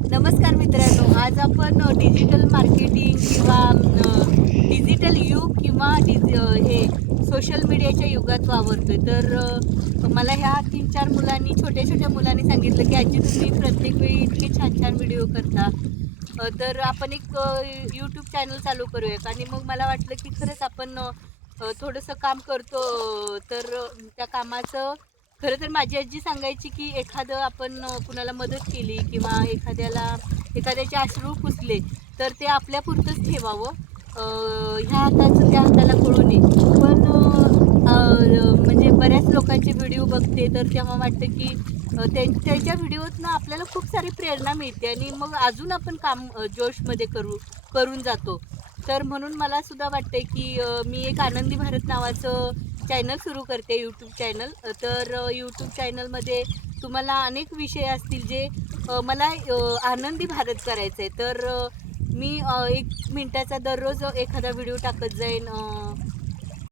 नमस्कार मित्रांनो, आज आपण डिजिटल मार्केटिंग किंवा डिजिटल युग किंवा हे सोशल मीडियाच्या युगात वावरतोय. तर मला ह्या 3-4 मुलांनी, छोट्या-छोट्या मुलांनी सांगितलं, की आजी तुम्ही प्रत्येक वेळी इतके छान-छान व्हिडिओ करता. तर आपण एक यूट्यूब चॅनल चालू करूयात. आणि मग मला वाटलं, की खरंच आपण थोडंसं काम करतो. तर त्या कामाचं खरं तर माझी आजी सांगायची, की एखादं आपण कुणाला मदत केली किंवा एखाद्याचे अश्रू पुसले, तर ते आपल्यापुरतंच ठेवावं. ह्या हाताचं त्या हाताला कळू नये. पण म्हणजे बऱ्याच लोकांचे व्हिडिओ बघते, तर तेव्हा वाटतं, की त्यांच्या व्हिडिओतनं आपल्याला खूप सारी प्रेरणा मिळते आणि मग अजून आपण काम जोशमध्ये करून जातो. तर म्हणून मला सुद्धा वाटतंय, की मी एक आनंदी भारत नावाचं चॅनल सुरू करते, यूट्यूब चॅनल. तर यूट्यूब चॅनलमध्ये तुम्हाला अनेक विषय असतील जे मला आनंदी भारत करायचं आहे. तर मी 1 मिनिटाचा दररोज एखादा व्हिडिओ टाकत जाईन.